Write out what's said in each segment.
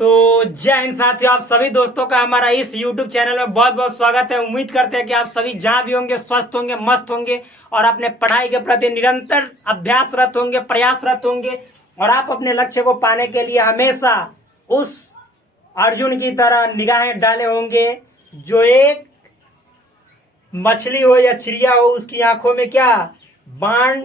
तो जय हिंद साथियों, आप सभी दोस्तों का हमारा इस YouTube चैनल में बहुत बहुत स्वागत है। उम्मीद करते हैं कि आप सभी जहां भी होंगे स्वस्थ होंगे, मस्त होंगे और अपने पढ़ाई के प्रति निरंतर अभ्यासरत होंगे, प्रयासरत होंगे और आप अपने लक्ष्य को पाने के लिए हमेशा उस अर्जुन की तरह निगाहें डाले होंगे जो एक मछली हो या चिड़िया हो, उसकी आंखों में क्या बाण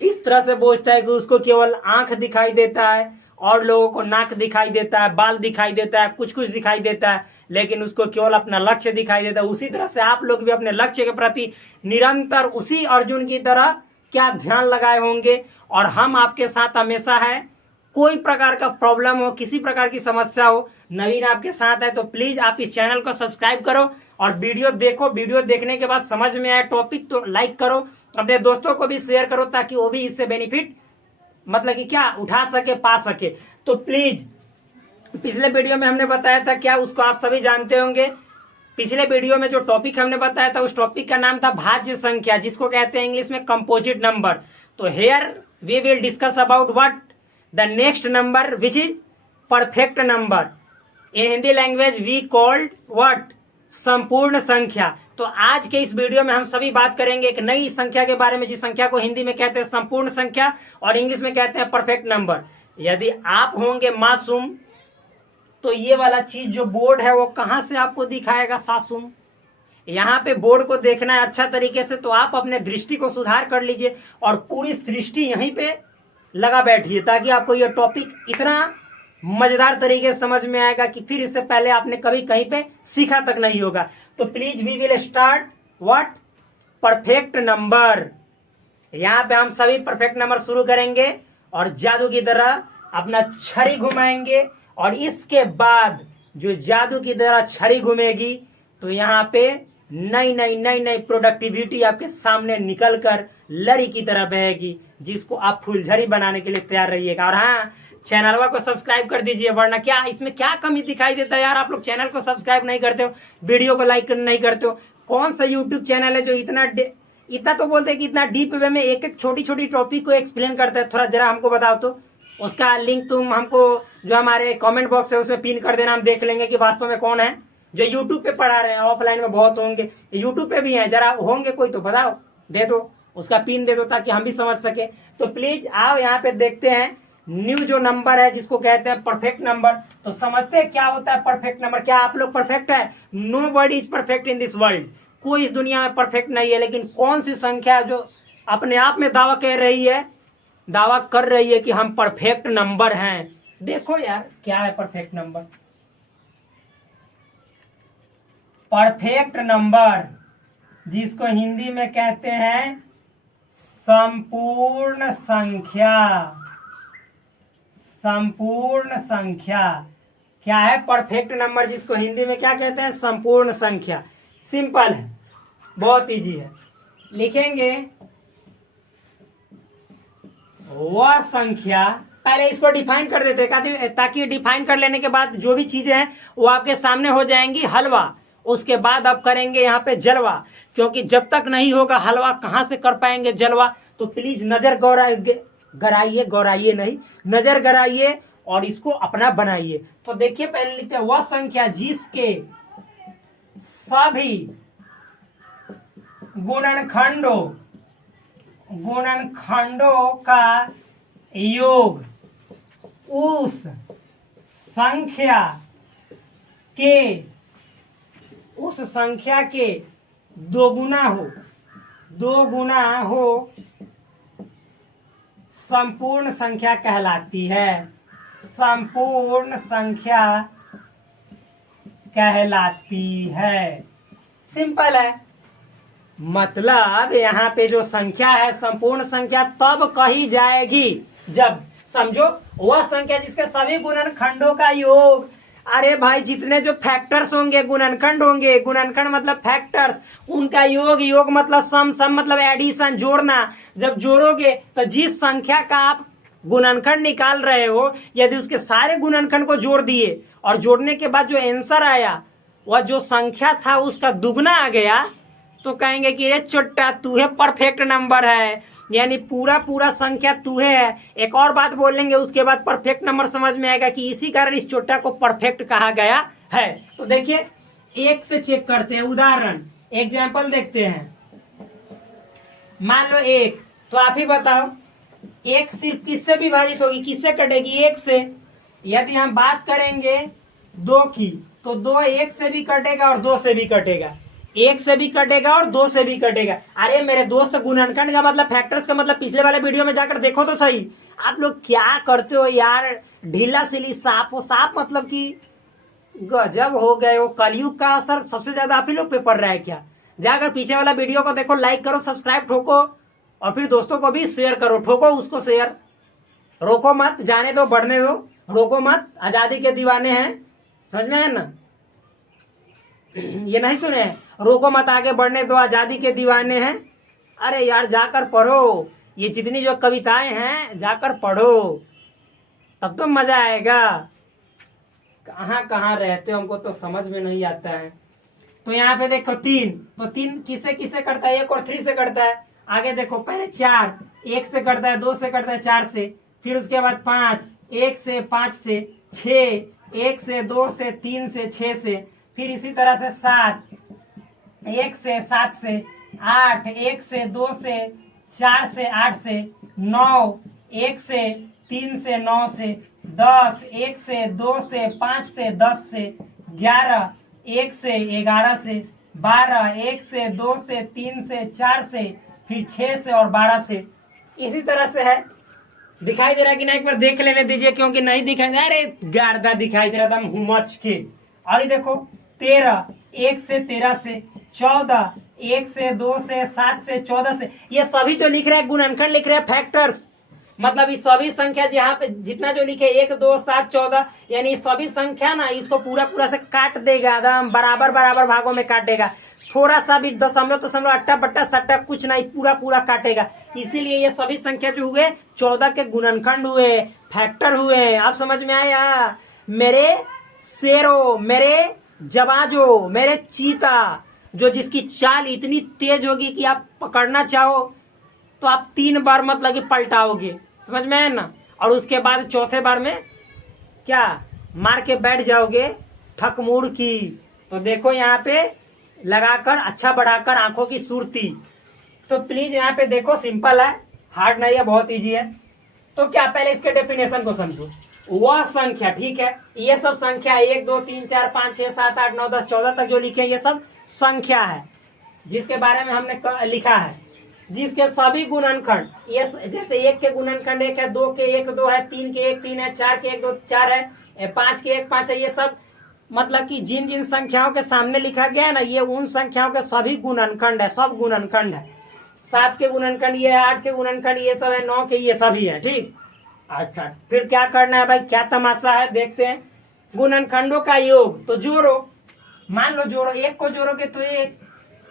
इस तरह से बोझता है कि उसको केवल आंख दिखाई देता है और लोगों को नाक दिखाई देता है, बाल दिखाई देता है, कुछ कुछ दिखाई देता है, लेकिन उसको केवल अपना लक्ष्य दिखाई देता है। उसी तरह से आप लोग भी अपने लक्ष्य के प्रति निरंतर उसी अर्जुन की तरह क्या ध्यान लगाए होंगे और हम आपके साथ हमेशा है। कोई प्रकार का प्रॉब्लम हो, किसी प्रकार की समस्या हो, नवीन आपके साथ है, तो प्लीज आप इस चैनल को सब्सक्राइब करो और वीडियो देखो। वीडियो देखने के बाद समझ में आए टॉपिक तो लाइक करो, अपने दोस्तों को भी शेयर करो ताकि वो भी इससे बेनिफिट मतलब कि क्या उठा सके, पा सके। तो प्लीज पिछले वीडियो में हमने बताया था क्या, उसको आप सभी जानते होंगे। पिछले वीडियो में जो टॉपिक हमने बताया था उस टॉपिक का नाम था भाज्य संख्या, जिसको कहते हैं इंग्लिश में कंपोजिट नंबर। तो here we will discuss about what the next number which is perfect number. In Hindi language we called what संपूर्ण संख्या। तो आज के इस वीडियो में हम सभी बात करेंगे एक नई संख्या के बारे में, जिस संख्या को हिंदी में कहते हैं संपूर्ण संख्या और इंग्लिश में कहते हैं परफेक्ट नंबर। यदि आप होंगे मासूम तो ये वाला चीज जो बोर्ड है वो कहां से आपको दिखाएगा सासुम। यहाँ पे बोर्ड को देखना है अच्छा तरीके से, तो आप अपने दृष्टि को सुधार कर लीजिए और पूरी सृष्टि यहीं पे लगा बैठिए ताकि आपको ये टॉपिक इतना मजेदार तरीके से समझ में आएगा कि फिर इससे पहले आपने कभी कहीं पे सीखा तक नहीं होगा। तो please we will start what perfect number. यहाँ पे हम सभी परफेक्ट नंबर शुरू करेंगे और जादू की तरह अपना छड़ी घुमाएंगे और इसके बाद जो जादू की तरह छड़ी घूमेगी तो यहाँ पे नई नई नई नई प्रोडक्टिविटी आपके सामने निकल कर लड़ी की तरह बहेगी, जिसको आप फुलझड़ी बनाने के लिए तैयार रहिएगा। और हाँ, चैनल को सब्सक्राइब कर दीजिए, वरना क्या इसमें क्या कमी दिखाई देता है यार। आप लोग चैनल को सब्सक्राइब नहीं करते हो, वीडियो को लाइक नहीं करते हो। कौन सा यूट्यूब चैनल है जो इतना तो बोलते हैं कि इतना डीप वे में एक एक छोटी छोटी टॉपिक को एक्सप्लेन करता है। थोड़ा जरा हमको बताओ तो उसका लिंक तुम हमको जो हमारे कमेंट बॉक्स है उसमें पिन कर देना, हम देख लेंगे कि वास्तव में कौन है जो यूट्यूब पे पढ़ा रहे हैं। ऑफलाइन में बहुत होंगे, यूट्यूब पे भी हैं, जरा होंगे कोई तो बताओ, दे दो उसका पिन दे दो ताकि हम भी समझ सके। तो प्लीज आओ यहाँ पे देखते हैं न्यू जो नंबर है जिसको कहते हैं परफेक्ट नंबर। तो समझते हैं क्या होता है परफेक्ट नंबर। क्या आप लोग परफेक्ट है? Nobody is perfect in this world. कोई इस दुनिया में परफेक्ट नहीं है, लेकिन कौन सी संख्या जो अपने आप में दावा कर रही है कि हम परफेक्ट नंबर हैं। देखो यार क्या है परफेक्ट नंबर। परफेक्ट नंबर जिसको हिंदी में कहते हैं संपूर्ण संख्या। संपूर्ण संख्या क्या है? परफेक्ट नंबर जिसको हिंदी में क्या कहते हैं? संपूर्ण संख्या। सिंपल है, बहुत इजी है। लिखेंगे वह संख्या, पहले इसको डिफाइन कर देते हैं ताकि डिफाइन कर लेने के बाद जो भी चीजें हैं वो आपके सामने हो जाएंगी हलवा। उसके बाद आप करेंगे यहाँ पे जलवा, क्योंकि जब तक नहीं होगा हलवा कहाँ से कर पाएंगे जलवा। तो प्लीज नजर गौराइए नहीं, नजर गराइए और इसको अपना बनाइए। तो देखिए पहले लिखते हैं वह संख्या जिसके सभी गुणनखंडों का योग उस संख्या के दो गुना हो संपूर्ण संख्या कहलाती है। संपूर्ण संख्या कहलाती है। सिंपल है। मतलब यहाँ पे जो संख्या है संपूर्ण संख्या तब कही जाएगी जब, समझो, वह संख्या जिसके सभी गुणनखंडों का योग। अरे भाई जितने जो फैक्टर्स होंगे गुणनखंड होंगे, गुणनखंड मतलब फैक्टर्स, उनका योग मतलब सम मतलब एडिशन, जोड़ना। जब जोड़ोगे तो जिस संख्या का आप गुणनखंड निकाल रहे हो, यदि उसके सारे गुणनखंड को जोड़ दिए और जोड़ने के बाद जो आंसर आया वह जो संख्या था उसका दुगना आ गया, तो कहेंगे कि ये चुट्टा तू है परफेक्ट नंबर है, यानी पूरा पूरा संख्या तू है। एक और बात बोलेंगे उसके बाद परफेक्ट नंबर समझ में आएगा कि इसी कारण इस चुट्टा को परफेक्ट कहा गया है। तो देखिए एक से चेक करते हैं, उदाहरण एग्जाम्पल देखते हैं। मान लो एक, तो आप ही बताओ एक सिर्फ किससे विभाजित होगी, किससे कटेगी, एक से। यदि हम बात करेंगे दो की, तो दो एक से भी कटेगा और दो से भी कटेगा, एक से भी कटेगा और दो से भी कटेगा। अरे मेरे दोस्त, गुणनखंड का मतलब, फैक्टर्स का मतलब पिछले वाले वीडियो में जाकर देखो तो सही। आप लोग क्या करते हो यार, ढीला सिली सांप हो। सांप मतलब कि गजब हो गए हो, कलयुग का असर सबसे ज्यादा आप ही लोग पे पड़ रहा है क्या। जाकर पीछे वाला वीडियो को देखो, लाइक करो, सब्सक्राइब ठोको, और फिर दोस्तों को भी शेयर करो, ठोको उसको शेयर, रोको मत, जाने दो, बढ़ने दो, रोको मत। आजादी के दीवाने हैं, समझ में है ना, ये नहीं सुने, रोको मत, आगे बढ़ने दो, आजादी के दीवाने हैं। अरे यार जाकर पढ़ो, ये जितनी जो कविताएं हैं जाकर पढ़ो, तब तो मजा आएगा। कहाँ कहाँ रहते हो, हमको तो समझ में नहीं आता है। तो यहाँ पे देखो तीन, तो तीन किससे किससे करता है, एक और थ्री से करता है। आगे देखो पहले चार, एक से करता है, दो से करता है, चार से। फिर उसके बाद पाँच, एक से, पाँच से। छः, एक से, दो से, तीन से, छः से। फिर इसी तरह से सात, एक से, सात से। आठ, एक से, दो से, चार से, आठ से। नौ, एक से, तीन से, नौ से। दस, एक से, दो से, पाँच से, दस से। 11, एक से, 11 से। 12, एक से, दो से, तीन से, चार से। फिर 6 से और 12 से। इसी तरह से है। दिखाई दे रहा है कि नहीं, एक बार देख लेने दीजिए, क्योंकि नहीं दिखाई दे, अरे गार्दा दिखाई दे रहा था हुमच के। और देखो 13, एक से, 13 से। 14, एक से, दो से, 7 से, 14 से। ये सभी जो लिख रहे हैं गुणनखंड लिख रहे हैं, फैक्टर्स, मतलब ये सभी संख्या जहाँ पे जितना जो लिखे 1, 2, 7, 14, यानी सभी संख्या ना इसको पूरा पूरा से काट देगा, एकदम बराबर बराबर भागों में काटेगा। थोड़ा सा भी दशमलव दशमलव अट्टा बट्टा सट्टा कुछ नहीं, पूरा पूरा काटेगा। इसीलिए ये सभी संख्या जो हुए 14 के गुणनखंड हुए, फैक्टर हुए। आप समझ में आया मेरे शेरों, मेरे जवाजो, मेरे चीता, जो जिसकी चाल इतनी तेज होगी कि आप पकड़ना चाहो तो आप 3 बार मतलब कि पलटाओगे, समझ में है ना। और उसके बाद चौथे बार में क्या मार के बैठ जाओगे ठकमुड़ की। तो देखो यहाँ पे लगाकर अच्छा बढ़ाकर आंखों की सुर्ती। तो प्लीज यहाँ पे देखो, सिंपल है, हार्ड नहीं है, बहुत इजी है। तो क्या पहले इसके डेफिनेशन को समझो। वह संख्या, ठीक है, ये सब संख्या 1, 2, 3, 4, 5, 6, 7, 8, 9, 10, 14 तक जो लिखे ये सब संख्या है, जिसके बारे में हमने लिखा है, जिसके सभी गुणनखंड, ये जैसे 1 के गुणनखंड 1 है, 2 के 1, 2 है, 3 के 1, 3 है, 4 के 1, 2, 4 है, 5 के 1, 5 है। ये सब मतलब कि जिन जिन संख्याओं के सामने लिखा गया है ना, ये उन संख्याओं के सभी गुणनखंड है, सब गुणनखंड है। 7 के गुणनखंड ये है, 8 के गुणनखंड ये सब है, 9 के ये सभी है, ठीक। अच्छा, फिर क्या करना है भाई, क्या तमाशा है, देखते हैं। गुणनखंडों का योग, तो जोड़ो, मान लो जोड़ो, 1 को जोड़ोगे तो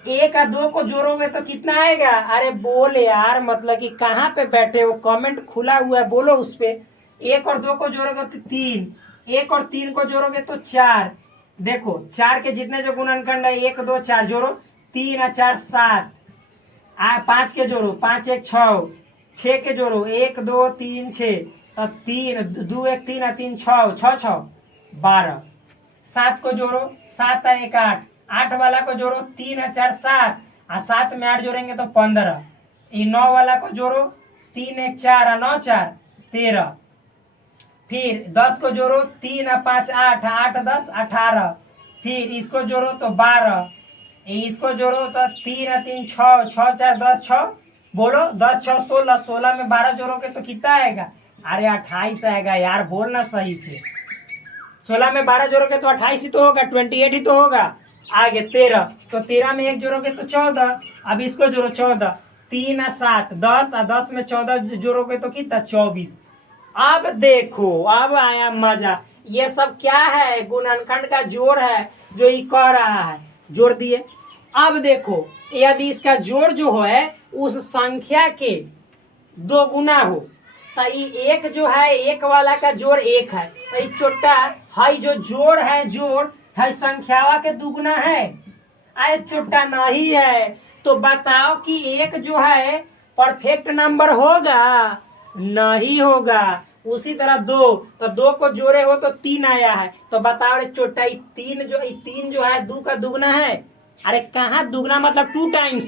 1 और 2 को जोड़ोगे तो कितना आएगा। अरे बोल यार, मतलब कि कहाँ पे बैठे हो, कमेंट खुला हुआ है, बोलो उस पे। 1 और 2 को जोड़ोगे तो 3, 1 और 3 को जोड़ोगे तो 4। देखो 4 के जितने जो गुणनखंड है, 1, 2, 4 जोड़ो, 3 और 4 7। 5 के जोड़ो, 5, 1, 6। 6 के जोड़ो, 1, 2, 3, 6। तब 3, 2, 1, 3 और 3 6, 6, 6, 12। 7 को जोड़ो, 7 और 1, 8। 8 वाला को जोड़ो, 3 और 4 7, और 7 में 8 जोड़ेंगे तो 15। 9 वाला को जोड़ो, 3, 1, 4 और 9, 4, 13। फिर 10 को जोड़ो, 3 और 5 8, 8, 10, 18। फिर इसको जोड़ो तो 12। इसको जोड़ो तो 3 और 3 6, 6, 4, 10, 6। बोलो 10, 6, 16। 16 में 12 जोड़ोगे तो कितना आएगा। अरे 28 आएगा यार, बोलना सही से। 16 में 12 जोड़ोगे तो 28 ही तो होगा, 28 ही तो होगा। आगे 13, तो 13 में 1 जोड़ोगे तो 14। अब इसको जोड़ो 14, 3 और 7 10, और 10 में 14 जोड़ोगे तो कितना 24। अब देखो, अब आया मजा। ये सब क्या है, गुणनखंड का जोड़ है जो ये कह रहा है, जोड़ दिए। अब देखो, यदि इसका जोड़ जो है उस संख्या के 2 गुना हो, तो ये 1 जो है, 1 वाला का जोड़ 1 है, तो ये छोटा है जो जोड़ है, जोड़ है संख्यावा के दुगुना है। अरे छोटा नहीं है, तो बताओ कि एक जो है परफेक्ट नंबर होगा? नहीं होगा। उसी तरह दो, तो दो को जोड़े हो तो तीन आया है, तो बताओ रे छोटा, ये तीन जो है दो का दुगना है? अरे कहाँ दुगना, मतलब 2 टाइम्स,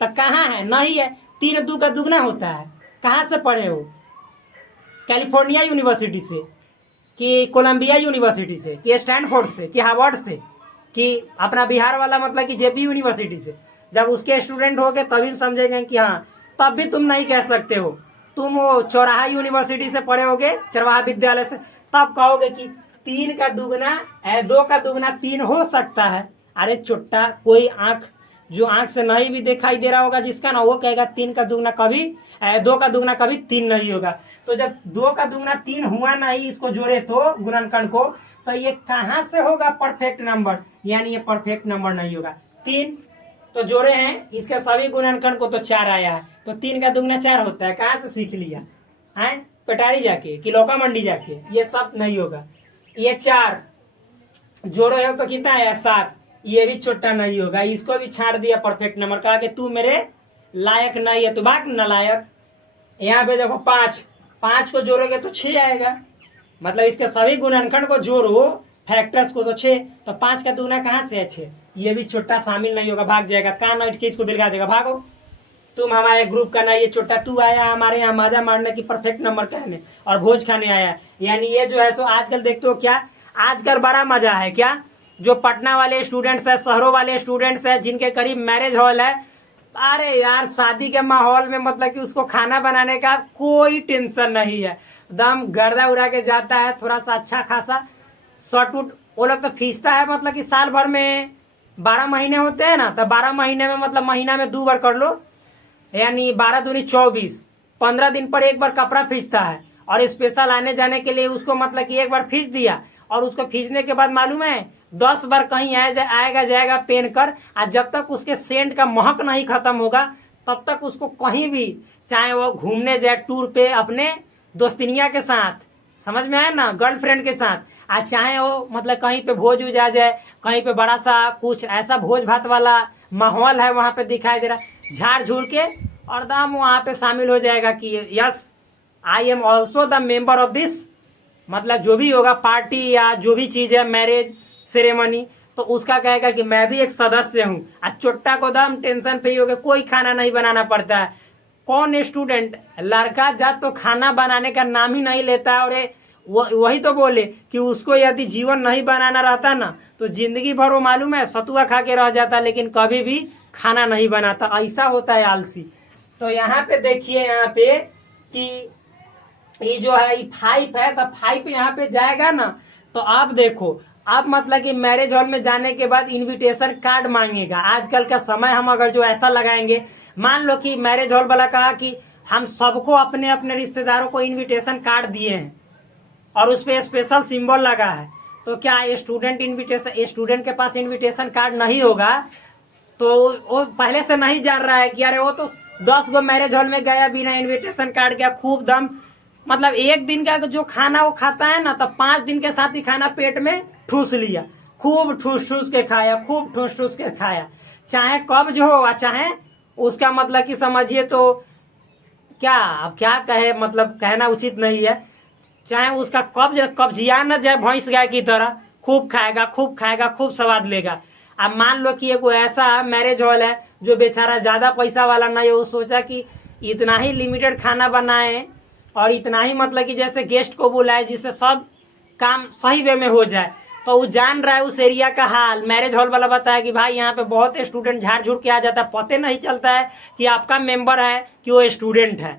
तो कहाँ है? नहीं है। तीन दो का दुगना होता है। कहाँ से पढ़े हो? कैलिफोर्निया यूनिवर्सिटी से, कि कोलंबिया यूनिवर्सिटी से, कि स्टैनफोर्ड से, कि हार्वर्ड से, कि अपना बिहार वाला मतलब कि जेपी यूनिवर्सिटी से? जब उसके स्टूडेंट हो गए तभी समझेंगे कि हाँ, तब भी तुम नहीं कह सकते हो। तुम वो चौराहा यूनिवर्सिटी से पढ़े होगे, चरवाहा विद्यालय से, तब कहोगे कि तीन का दुगना दो का दुगना तीन हो सकता है। अरे चुट्टा, कोई जो आंख से नहीं भी दिखाई दे रहा होगा जिसका ना, वो कहेगा तीन का दुगना कभी दो का दुगना कभी तीन नहीं होगा। तो जब दो का दुगना तीन हुआ नहीं, इसको जोड़े तो गुणनखंड को, तो ये कहां से होगा परफेक्ट नंबर? यानी ये परफेक्ट नंबर नहीं होगा। तीन तो जोड़े हैं, इसके सभी गुणनखंड को तो 4 आया है, तो तीन का दुगना 4 होता है। कहां से सीख लिया है? पेटारी जाके कि लौका मंडी जाके? ये सब नहीं होगा। ये 4 जोड़े हो तो कितना आया? 7। ये भी छोटा नहीं होगा, इसको भी छाड़ दिया परफेक्ट नंबर, कहा कि तू मेरे लायक नहीं है, तू भाग नालायक। यहाँ पे देखो 5 को जोड़ोगे तो 6 आएगा, मतलब इसके सभी गुणनखंड को जोड़ो, फैक्टर्स को, तो 6। तो 5 का दुगना कहाँ से है? 6। ये भी छोटा शामिल नहीं होगा, भाग जाएगा। कान उठ के इसको बिलगा देगा, भागो, तुम हमारे ग्रुप का नहीं। ये छोटा तू आया हमारे यहाँ मजा मारने की परफेक्ट नंबर कहने और भोज खाने आया। यानी ये जो है सो आजकल देखते हो क्या, आजकल बड़ा मजा है क्या? जो पटना वाले स्टूडेंट्स है, शहरों वाले स्टूडेंट्स है, जिनके करीब मैरिज हॉल है, अरे यार शादी के माहौल में मतलब कि उसको खाना बनाने का कोई टेंशन नहीं है, दम गर्दा उड़ा के जाता है। थोड़ा सा अच्छा खासा शॉर्ट वुट वो लोग तो खींचता है, मतलब कि साल भर में 12 महीने होते हैं ना, तो 12 महीने में मतलब महीना में 2 बार कर लो, यानी 12 दूनी 24, 15 दिन पर एक बार कपड़ा खींचता है। और स्पेशल आने जाने के लिए उसको मतलब कि एक बार खींच दिया, और उसको खींचने के बाद मालूम है 10 बार कहीं आएगा जाएगा पहन कर, और जब तक उसके सेंट का महक नहीं खत्म होगा तब तक उसको कहीं भी, चाहे वो घूमने जाए टूर पे अपने दोस्तिनिया के साथ, समझ में आया ना, गर्लफ्रेंड के साथ, आज चाहे वो मतलब कहीं पे भोज उज आ जाए, कहीं पे बड़ा सा कुछ ऐसा भोज भात वाला माहौल है वहां पे दिखाई दे रहा, झाड़ झूड़ के और दम वहां पे शामिल हो जाएगा कि yes I am also the member of this, मतलब जो भी होगा पार्टी या जो भी चीज है, मैरिज सेरेमनी, तो उसका कहेगा कि मैं भी एक सदस्य हूँ। आज चोट्टा को दम टेंशन फ्री हो गया, कोई खाना नहीं बनाना पड़ता है। कौन स्टूडेंट लड़का जब तो खाना बनाने का नाम ही नहीं लेता है, और वही तो बोले कि उसको यदि जीवन नहीं बनाना रहता ना, तो जिंदगी भर वो मालूम है सतुआ खा के रह जाता, लेकिन कभी भी खाना नहीं बनाता। ऐसा होता है आलसी। तो यहाँ पे देखिए, यहाँ पे कि ये जो है 5 है, तो 5 यहाँ पे जाएगा ना, तो आप देखो, अब मतलब कि मैरिज हॉल में जाने के बाद इनविटेशन कार्ड मांगेगा। आजकल का समय हम अगर जो ऐसा लगाएंगे, मान लो कि मैरिज हॉल वाला कहा कि हम सबको अपने अपने रिश्तेदारों को इनविटेशन कार्ड दिए हैं और उस पर स्पेशल सिंबल लगा है, तो क्या स्टूडेंट के पास इनविटेशन कार्ड नहीं होगा? तो वो पहले से नहीं जान रहा है कि अरे वो तो 10 गो मैरिज हॉल में गया बिना इनविटेशन कार्ड के, खूब दम, मतलब एक दिन का जो खाना वो खाता है ना, तो 5 दिन के साथ ही खाना पेट में ठूस लिया, खूब ठूस ठूस के खाया, खूब ठूस ठूस के खाया, चाहे कब्ज हो चाहे उसका मतलब कि समझिए तो क्या, अब क्या कहे, मतलब कहना उचित नहीं है, चाहे उसका कब्जिया न जाए भैंस गाय की तरह, खूब खाएगा खूब खाएगा खूब स्वाद लेगा। अब मान लो कि एक ऐसा मैरिज हॉल है जो बेचारा ज्यादा पैसा वाला नहीं है, वो सोचा कि इतना ही लिमिटेड खाना बनाए और इतना ही मतलब कि जैसे गेस्ट को बुलाए जिससे सब काम सही वे में हो जाए, तो वो जान रहा है उस एरिया का हाल। मैरिज हॉल वाला बताया कि भाई यहाँ पे बहुत स्टूडेंट झाड़ झूड़ के आ जाता है, पते नहीं चलता है कि आपका मेंबर है कि वो स्टूडेंट है।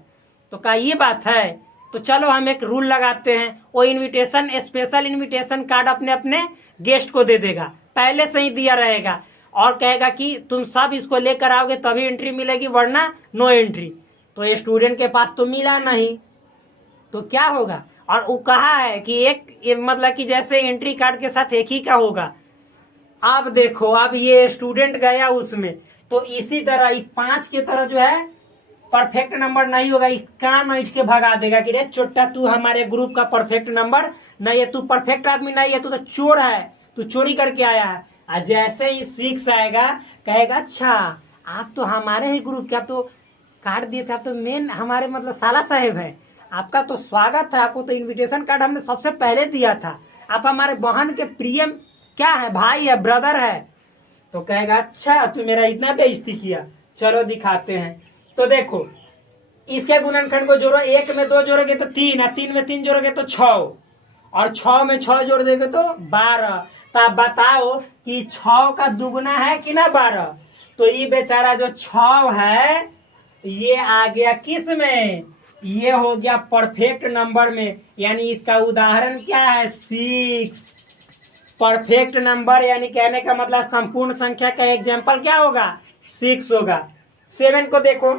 तो क्या ये बात है? तो चलो हम एक रूल लगाते हैं, वो इनविटेशन स्पेशल इनविटेशन कार्ड अपने अपने गेस्ट को दे देगा, पहले से ही दिया रहेगा, और कहेगा कि तुम सब इसको लेकर आओगे तभी एंट्री मिलेगी, वरना नो एंट्री। तो स्टूडेंट के पास तो मिला नहीं, तो क्या होगा? और वो कहा है कि एक मतलब कि जैसे एंट्री कार्ड के साथ एक ही का होगा। अब देखो, अब ये स्टूडेंट गया उसमें, तो इसी तरह 5 की तरह जो है परफेक्ट नंबर नहीं होगा, कान ऐठ के भगा देगा कि रे छोटा तू हमारे ग्रुप का परफेक्ट नंबर नहीं है, तू परफेक्ट आदमी नहीं है, तू तो चोर है, तू चोरी करके आया है। और जैसे ही 6 आएगा कहेगा अच्छा आप तो हमारे ही ग्रुप के, आप तो कार्ड दिए थे, आप तो मेन हमारे मतलब साला साहेब है। आपका तो स्वागत है, आपको तो इनविटेशन कार्ड हमने सबसे पहले दिया था। आप हमारे बहन के प्रिय क्या है, भाई है, ब्रदर है। तो कहेगा अच्छा तू मेरा इतना बेइज्जती किया, चलो दिखाते हैं। तो देखो इसके गुणनखंड को जोड़ो, 1 में 2 जोड़ोगे तो 3, और 3 में 3 जोड़ोगे तो 6, और 6 में 6 जोड़ देंगे तो 12। तो आप बताओ कि 6 का दुगना है कि ना 12। तो ये बेचारा जो 6 है ये आ गया किस में, ये हो गया परफेक्ट नंबर में। यानी इसका उदाहरण क्या है, 6। परफेक्ट नंबर यानी कहने का मतलब संपूर्ण संख्या का एग्जाम्पल क्या होगा, 6 होगा। 7 को देखो,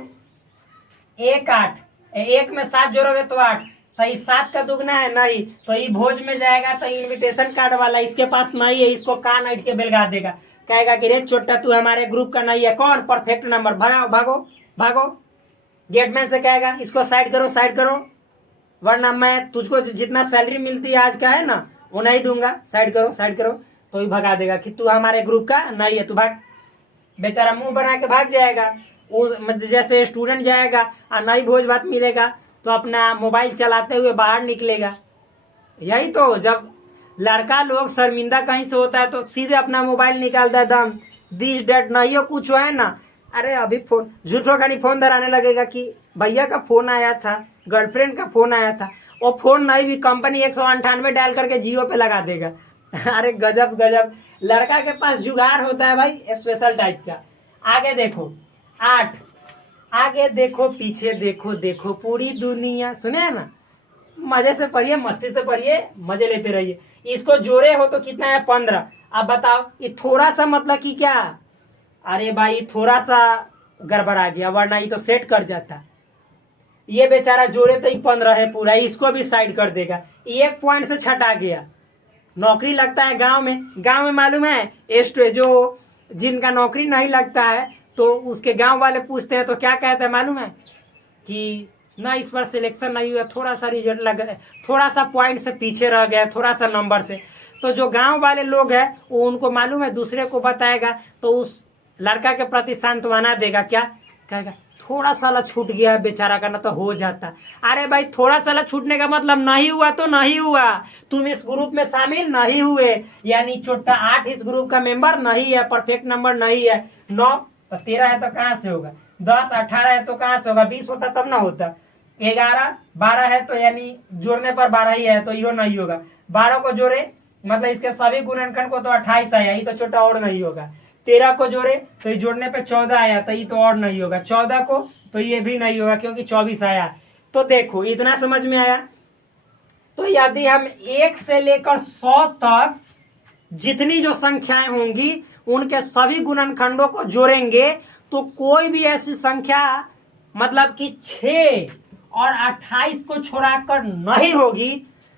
1 8, 1 में 7 जोड़ोगे तो 8, तो ये 7 का दुगना है नहीं, तो ये भोज में जाएगा। तो इनविटेशन कार्ड वाला इसके पास नहीं है, इसको कान ऐठ के बेलगा देगा, कहेगा कि रे छोटा तू हमारे ग्रुप का नहीं है। कौन, परफेक्ट नंबर, भागो भागो भागो। गेटमैन से कहेगा इसको साइड करो साइड करो, वरना मैं तुझको जितना सैलरी मिलती है आज का है ना वो नहीं दूंगा, साइड करो साइड करो। तो ही भगा देगा कि तू हमारे ग्रुप का नहीं है, तू भाग। बेचारा मुंह बना के भाग जाएगा। जैसे स्टूडेंट जाएगा और नई भोज भात मिलेगा तो अपना मोबाइल चलाते हुए बाहर निकलेगा। यही तो, जब लड़का लोग शर्मिंदा कहीं से होता है तो सीधे अपना मोबाइल निकालता है, दम दिस डेट नहीं हो कुछ है ना, अरे अभी फोन, झूठों का नहीं फोन धराने लगेगा कि भैया का फोन आया था, गर्लफ्रेंड का फोन आया था। वो फोन नहीं भी कंपनी 198 डायल करके जियो पे लगा देगा। अरे गजब गजब, लड़का के पास जुगाड़ होता है भाई स्पेशल टाइप का। आगे देखो 8, आगे देखो पीछे देखो, देखो पूरी दुनिया, सुने है ना। मजे से पढ़िए, मस्ती से पढ़िए, मजे लेते रहिए। इसको जोड़े हो तो कितना है, 15। अब बताओ ये थोड़ा सा मतलब कि क्या, अरे भाई थोड़ा सा गड़बड़ा गया, वरना ये तो सेट कर जाता। ये बेचारा जोड़े तो ही 15 है पूरा, इसको भी साइड कर देगा। 1 पॉइंट से छटा गया। नौकरी लगता है गांव में, गांव में मालूम है जो जिनका नौकरी नहीं लगता है तो उसके गांव वाले पूछते हैं तो क्या कहते हैं मालूम है, कि ना इस बार सिलेक्शन नहीं हुआ, थोड़ा सा रिजल्ट लग, थोड़ा सा पॉइंट से पीछे रह गया, थोड़ा सा नंबर से। तो जो गांव वाले लोग हैं वो उनको मालूम है, दूसरे को बताएगा तो उस लड़का के प्रति सांत्वना देगा, क्या कहेगा, थोड़ा सा छूट गया बेचारा का, ना तो हो जाता। अरे भाई थोड़ा सा छूटने का मतलब नहीं हुआ तो नहीं हुआ, तुम इस ग्रुप में शामिल नहीं हुए, यानी छोटा 8 इस ग्रुप का मेंबर नहीं है, परफेक्ट नंबर नहीं है। 9 तो 13 है तो कहाँ से होगा, 10 18 है तो कहाँ से होगा, 20 होता तब ना होता। 11 12 है तो यानी जोड़ने पर 12 ही है तो यो नहीं होगा। 12 को जोड़े मतलब इसके सभी गुणनखंड को तो 28 आया, ये तो छोटा और नहीं होगा। 13 को जोड़े तो ये जोड़ने पे 14 आया तो ये तो और नहीं होगा। 14 को तो ये भी नहीं होगा क्योंकि 24 आया। तो देखो इतना समझ में आया। तो यदि हम 1 से लेकर 100 तक जितनी जो संख्याएं होंगी उनके सभी गुणनखंडों को जोड़ेंगे तो कोई भी ऐसी संख्या मतलब कि 6 और 28 को छोड़ाकर नहीं होगी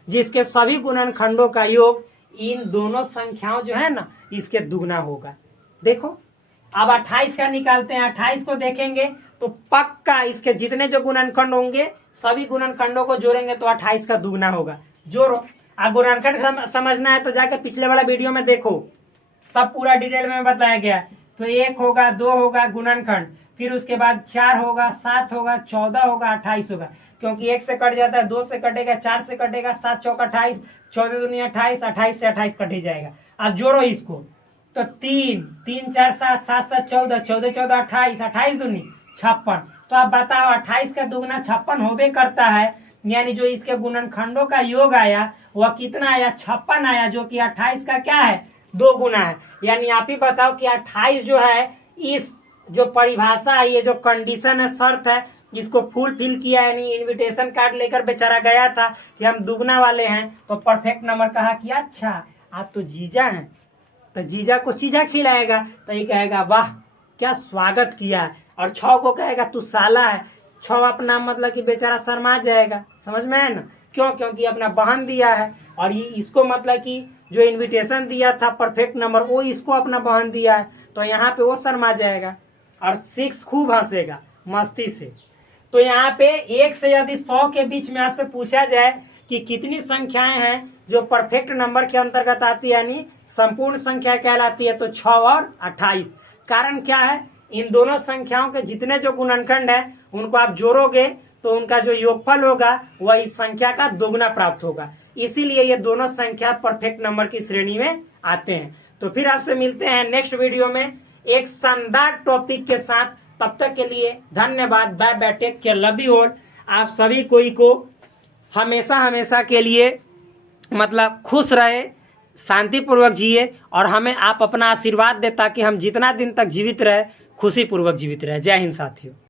जिसके सभी गुणनखंडों का योग इन दोनों संख्याओं जो है ना इसके दुगना होगा। देखो अब 28 का निकालते हैं, 28 को देखेंगे तो पक्का इसके जितने जो गुणनखंड होंगे सभी गुणनखंडों को जोड़ेंगे तो 28 का दुगना होगा। जोड़ो। अब गुणनखंड समझना है तो जाकर पिछले वाला वीडियो में देखो, सब पूरा डिटेल में बताया गया है। तो 1 होगा, 2 होगा गुणनखंड, फिर उसके बाद 4 होगा, 7 होगा, 14 होगा, 28 होगा, क्योंकि 1 से कट जाता है, 2 से कटेगा, 4 से कटेगा, 7 चौका 28, 14 दूनी 28, 28 से 28 कट ही जाएगा। अब जोड़ो इसको तो 3 3 4 7 7 7 14, 14 14 28, 28 दूनी 56। तो आप बताओ 28 का दुगना 56 होबे करता है, यानी जो इसके गुणनखंडों का योग आया वह कितना आया, 56 आया, जो कि 28 का क्या है, 2 गुना है। यानी आप ही बताओ कि 28 जो है इस जो परिभाषा है, ये जो कंडीशन है, शर्त है, इसको फुलफिल किया। यानी इनविटेशन कार्ड लेकर बेचारा गया था कि हम दुगना वाले हैं तो परफेक्ट नंबर कहा कि अच्छा आप तो जीजा हैं, तो जीजा को चीजा खिलाएगा तो ये कहेगा वाह क्या स्वागत किया। और 6 को कहेगा तू साला है। 6 अपना मतलब कि बेचारा शर्मा जाएगा, समझ में है ना, क्यों, क्योंकि अपना बहन दिया है और ये इसको मतलब कि जो इनविटेशन दिया था परफेक्ट नंबर वो इसको अपना बहन दिया है, तो यहाँ पे वो शर्मा जाएगा और 6 खूब हंसेगा मस्ती से। तो यहाँ पे 1 से यदि 100 के बीच में आपसे पूछा जाए कि कितनी संख्याएं हैं जो परफेक्ट नंबर के अंतर्गत आती है यानी संपूर्ण संख्या कहलाती है, तो 6 और 28। कारण क्या है, इन दोनों संख्याओं के जितने जो गुणनखंड है उनको आप जोड़ोगे तो उनका जो योगफल होगा वह इस संख्या का दोगुना प्राप्त होगा। इसीलिए ये दोनों संख्या परफेक्ट नंबर की श्रेणी में आते हैं। तो फिर आपसे मिलते हैं नेक्स्ट वीडियो में एक शानदार टॉपिक के साथ। तब तक के लिए धन्यवाद। Bye bye, take care, love you all. आप सभी कोई को हमेशा हमेशा के लिए मतलब खुश रहे, शांतिपूर्वक जिए और हमें आप अपना आशीर्वाद दे ताकि हम जितना दिन तक जीवित रहे खुशी पूर्वक जीवित रहे। जय हिंद साथियों।